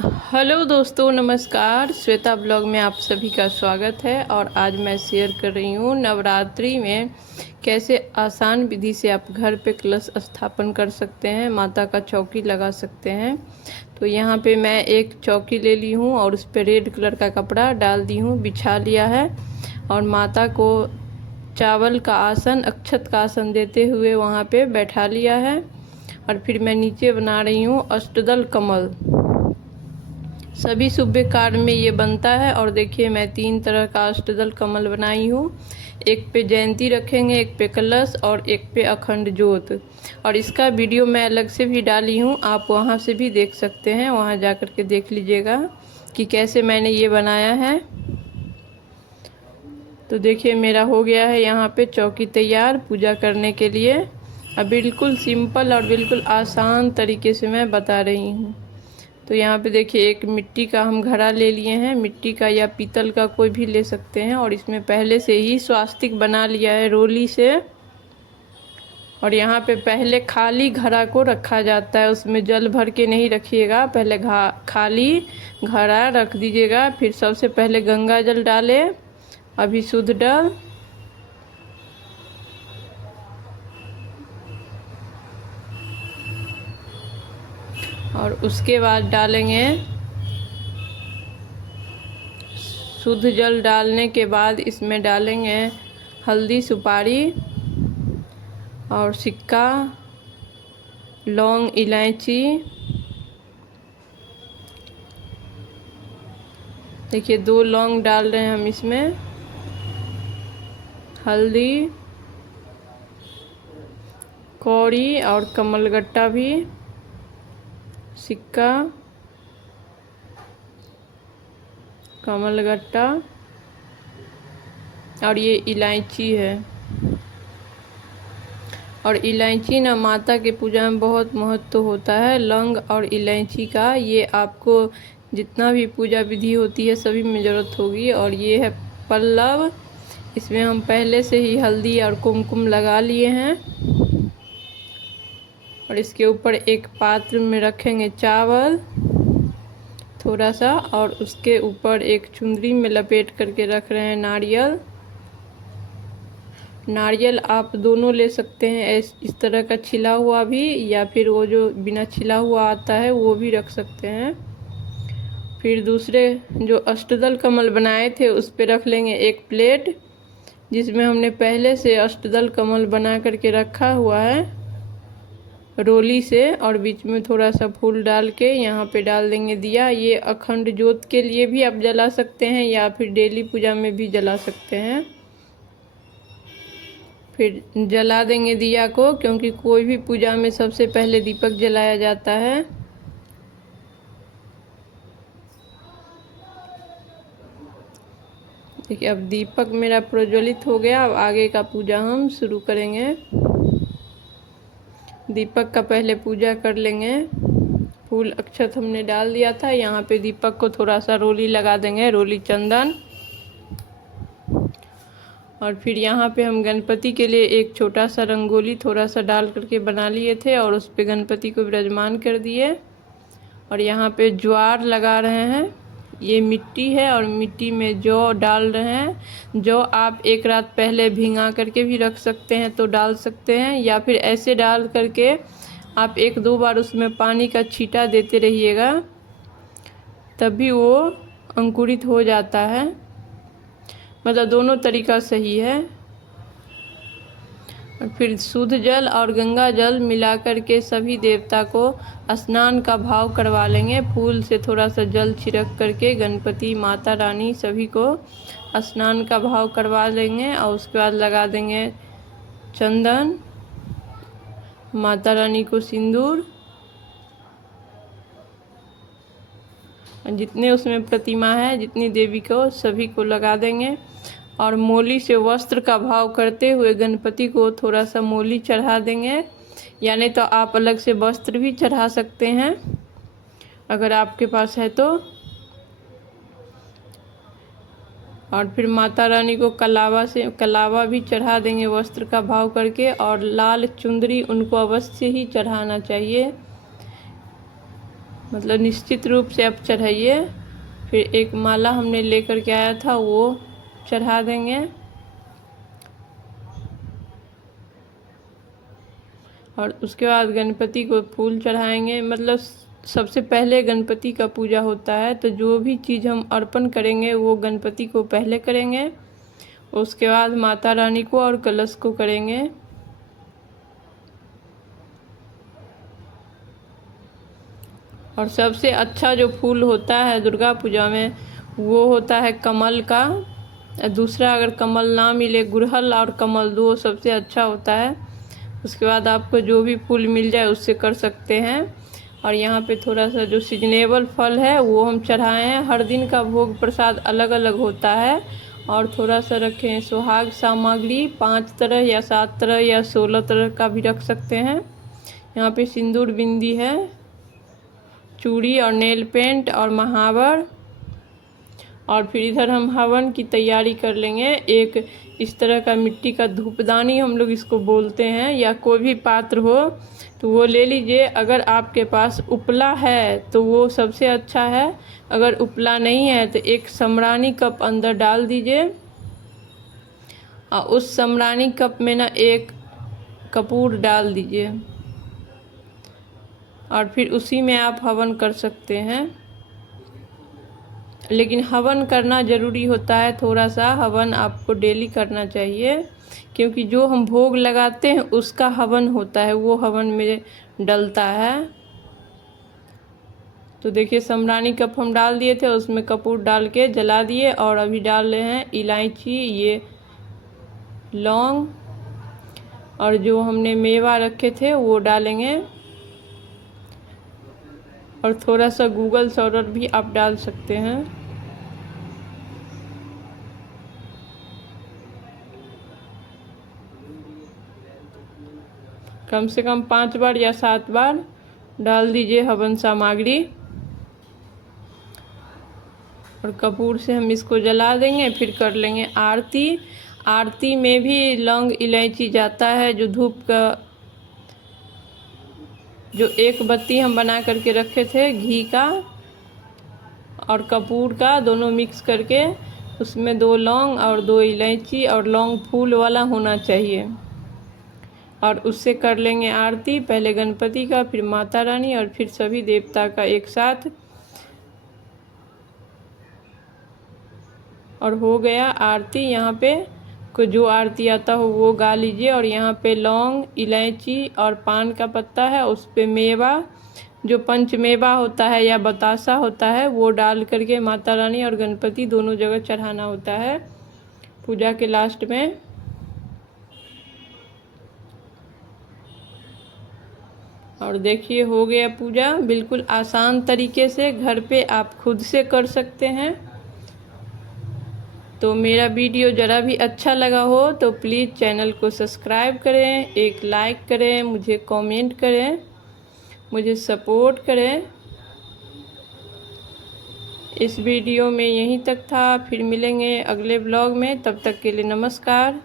Hello दोस्तों, नमस्कार। Shweta blog में आप सभी का स्वागत है। और आज मैं शेयर कर रही हूँ नवरात्रि में कैसे आसान विधि से आप घर पे कलश स्थापन कर सकते हैं, माता का चौकी लगा सकते हैं। तो यहाँ पे मैं एक चौकी ले ली हूँ और उस पर रेड कलर का कपड़ा डाल दी हूँ, बिछा लिया है। और माता को चावल का आसन, अक्षत का आसन देते हुए वहाँ पे बैठा लिया है। और फिर मैं नीचे बना रही हूँ अष्टदल कमल। सभी शुभ कार्य में ये बनता है। और देखिए, मैं 3 तरह का अष्टदल कमल बनाई हूँ। एक पे जयंती रखेंगे, एक पे कलश और एक पे अखंड ज्योत। और इसका वीडियो मैं अलग से भी डाली हूँ, आप वहाँ से भी देख सकते हैं। वहाँ जा कर के देख लीजिएगा कि कैसे मैंने ये बनाया है। तो देखिए, मेरा हो गया है यहाँ पे चौकी तैयार पूजा करने के लिए। अब बिल्कुल सिंपल और बिल्कुल आसान तरीके से मैं बता रही हूँ। तो यहाँ पे देखिए, एक मिट्टी का हम घड़ा ले लिए हैं, मिट्टी का या पीतल का कोई भी ले सकते हैं। और इसमें पहले से ही स्वास्तिक बना लिया है रोली से। और यहाँ पे पहले खाली घड़ा को रखा जाता है, उसमें जल भर के नहीं रखिएगा। पहले खाली घड़ा रख दीजिएगा। फिर सबसे पहले गंगा जल डाले, अभी शुद्ध जल। और उसके बाद डालेंगे शुद्ध जल। डालने के बाद इसमें डालेंगे हल्दी, सुपारी और सिक्का, लौंग, इलायची। देखिए, 2 लौंग डाल रहे हैं हम इसमें, हल्दी, कौड़ी और कमलगट्टा भी, सिक्का, कमलगट्टा और ये इलायची है। और इलायची ना माता के पूजा में बहुत महत्व होता है। लौंग और इलायची का ये आपको जितना भी पूजा विधि होती है सभी में ज़रूरत होगी। और ये है पल्लव, इसमें हम पहले से ही हल्दी और कुमकुम लगा लिए हैं। और इसके ऊपर एक पात्र में रखेंगे चावल थोड़ा सा, और उसके ऊपर एक चुंदरी में लपेट करके रख रहे हैं नारियल। नारियल आप दोनों ले सकते हैं, इस तरह का छिला हुआ भी, या फिर वो जो बिना छिला हुआ आता है वो भी रख सकते हैं। फिर दूसरे जो अष्टदल कमल बनाए थे उस पे रख लेंगे एक प्लेट, जिसमें हमने पहले से अष्टदल कमल बना करके रखा हुआ है रोली से। और बीच में थोड़ा सा फूल डाल के यहाँ पे डाल देंगे दिया। ये अखंड ज्योत के लिए भी आप जला सकते हैं या फिर डेली पूजा में भी जला सकते हैं। फिर जला देंगे दिया को, क्योंकि कोई भी पूजा में सबसे पहले दीपक जलाया जाता है। देखिए, अब दीपक मेरा प्रज्वलित हो गया। अब आगे का पूजा हम शुरू करेंगे। दीपक का पहले पूजा कर लेंगे। फूल अक्षत हमने डाल दिया था। यहाँ पे दीपक को थोड़ा सा रोली लगा देंगे, रोली चंदन। और फिर यहाँ पे हम गणपति के लिए एक छोटा सा रंगोली थोड़ा सा डाल करके बना लिए थे और उस पे गणपति को विराजमान कर दिए। और यहाँ पे ज्वार लगा रहे हैं। ये मिट्टी है और मिट्टी में जौ डाल रहे हैं। जौ आप एक रात पहले भिंगा करके भी रख सकते हैं तो डाल सकते हैं, या फिर ऐसे डाल करके आप 1-2 बार उसमें पानी का छींटा देते रहिएगा, तभी वो अंकुरित हो जाता है। मतलब दोनों तरीका सही है। और फिर शुद्ध जल और गंगा जल मिलाकर के सभी देवता को स्नान का भाव करवा लेंगे। फूल से थोड़ा सा जल छिड़क करके गणपति, माता रानी सभी को स्नान का भाव करवा लेंगे। और उसके बाद लगा देंगे चंदन, माता रानी को सिंदूर। जितने उसमें प्रतिमा है, जितनी देवी को, सभी को लगा देंगे। और मोली से वस्त्र का भाव करते हुए गणपति को थोड़ा सा मोली चढ़ा देंगे, यानी तो आप अलग से वस्त्र भी चढ़ा सकते हैं अगर आपके पास है तो। और फिर माता रानी को कलावा भी चढ़ा देंगे वस्त्र का भाव करके। और लाल चुंदरी उनको अवश्य ही चढ़ाना चाहिए। मतलब निश्चित रूप से आप चढ़ाइए। फिर एक माला हमने लेकर के आया था वो चढ़ा देंगे। और उसके बाद गणपति को फूल चढ़ाएंगे। मतलब सबसे पहले गणपति का पूजा होता है, तो जो भी चीज़ हम अर्पण करेंगे वो गणपति को पहले करेंगे, उसके बाद माता रानी को और कलश को करेंगे। और सबसे अच्छा जो फूल होता है दुर्गा पूजा में वो होता है कमल का। दूसरा अगर कमल ना मिले, गुड़हल और कमल दो सबसे अच्छा होता है। उसके बाद आपको जो भी फूल मिल जाए उससे कर सकते हैं। और यहाँ पे थोड़ा सा जो सीजनेबल फल है वो हम चढ़ाए हैं। हर दिन का भोग प्रसाद अलग अलग होता है। और थोड़ा सा रखे हैं सुहाग सामग्री, 5 तरह या 7 तरह या 16 तरह का भी रख सकते हैं। यहाँ पे सिंदूर बिंदी है, चूड़ी और नेल पेंट और महावर। और फिर इधर हम हवन की तैयारी कर लेंगे। एक इस तरह का मिट्टी का धूपदानी हम लोग इसको बोलते हैं, या कोई भी पात्र हो तो वो ले लीजिए। अगर आपके पास उपला है तो वो सबसे अच्छा है। अगर उपला नहीं है तो एक समरानी कप अंदर डाल दीजिए और उस समरानी कप में ना एक कपूर डाल दीजिए और फिर उसी में आप हवन कर सकते हैं। लेकिन हवन करना ज़रूरी होता है, थोड़ा सा हवन आपको डेली करना चाहिए, क्योंकि जो हम भोग लगाते हैं उसका हवन होता है, वो हवन में डलता है। तो देखिए समरानी कप हम डाल दिए थे, उसमें कपूर डाल के जला दिए। और अभी डाल रहे हैं इलायची, ये लौंग, और जो हमने मेवा रखे थे वो डालेंगे। और थोड़ा सा गूगल पाउडर भी आप डाल सकते हैं। कम से कम 5 बार या 7 बार डाल दीजिए हवन सामग्री। और कपूर से हम इसको जला देंगे। फिर कर लेंगे आरती। आरती में भी लौंग इलायची जाता है। जो धूप का जो एक बत्ती हम बना करके रखे थे घी का और कपूर का दोनों मिक्स करके, उसमें 2 लौंग और 2 इलायची, और लौंग फूल वाला होना चाहिए। और उससे कर लेंगे आरती, पहले गणपति का, फिर माता रानी और फिर सभी देवता का एक साथ। और हो गया आरती। यहाँ पे को जो आरती आता हो वो गा लीजिए। और यहाँ पे लौंग, इलायची और पान का पत्ता है, उस पे मेवा, जो पंचमेवा होता है या बतासा होता है, वो डाल करके माता रानी और गणपति दोनों जगह चढ़ाना होता है पूजा के लास्ट में। और देखिए हो गया पूजा। बिल्कुल आसान तरीके से घर पे आप खुद से कर सकते हैं। तो मेरा वीडियो ज़रा भी अच्छा लगा हो तो प्लीज़ चैनल को सब्सक्राइब करें, एक लाइक करें, मुझे कमेंट करें, मुझे सपोर्ट करें। इस वीडियो में यहीं तक था। फिर मिलेंगे अगले ब्लॉग में, तब तक के लिए नमस्कार।